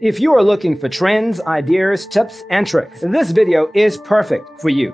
If you are looking for trends, ideas, tips, and tricks, this video is perfect for you.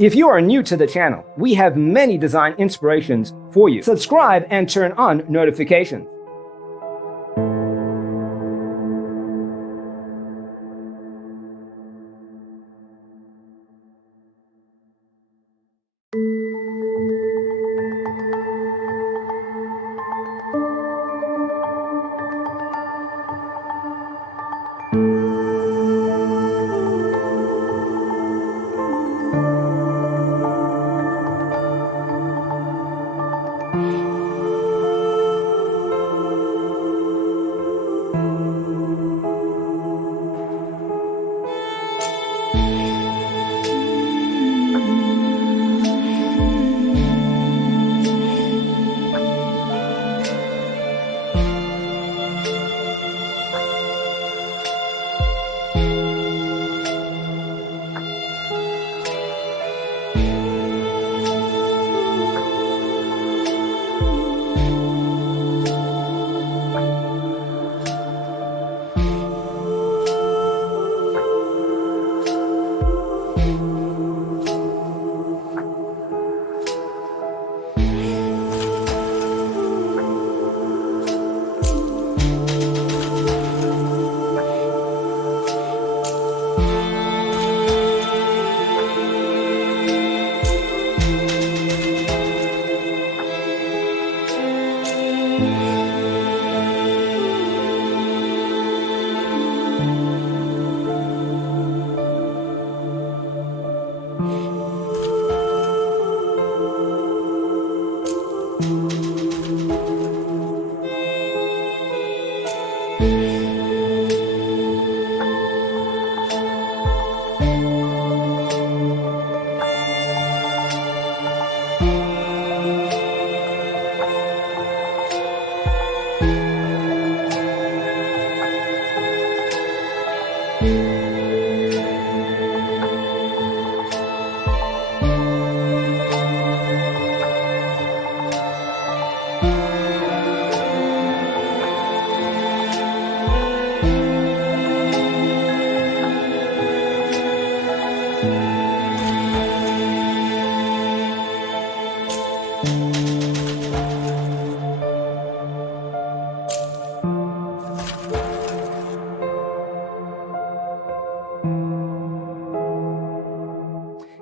If you are new to the channel, we have many design inspirations for you. Subscribe and turn on notifications.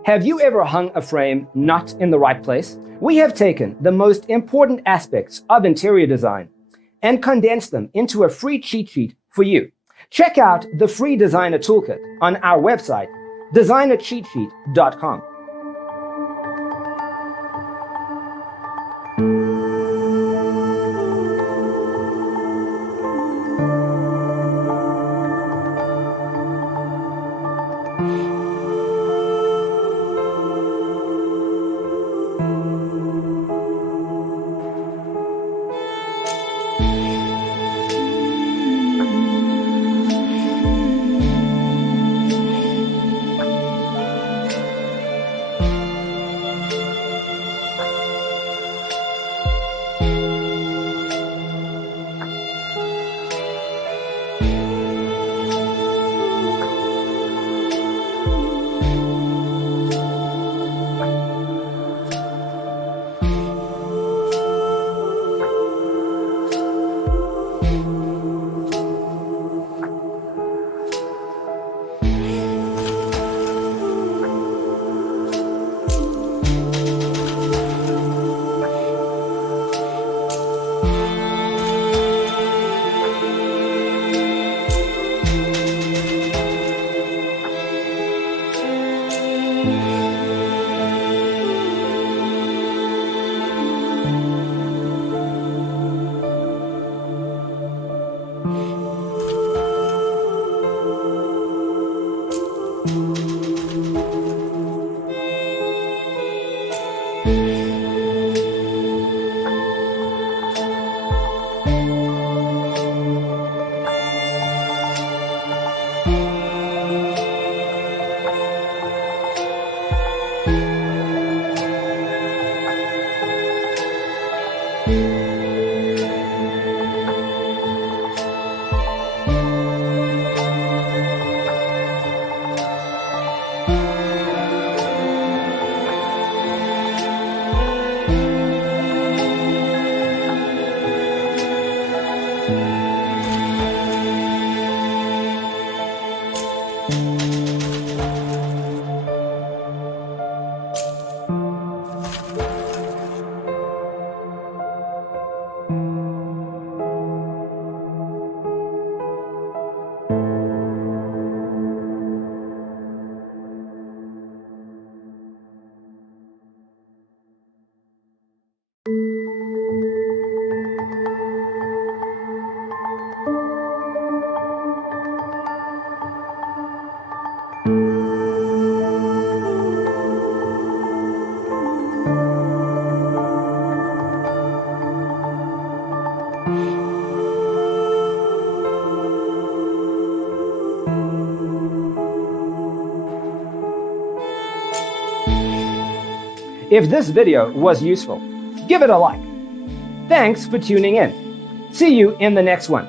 Have you ever hung a frame not in the right place? We have taken the most important aspects of interior design and condensed them into a free cheat sheet for you. Check out the free designer toolkit on our website, designercheatsheet.com. If this video was useful, give it a like. Thanks for tuning in. See you in the next one.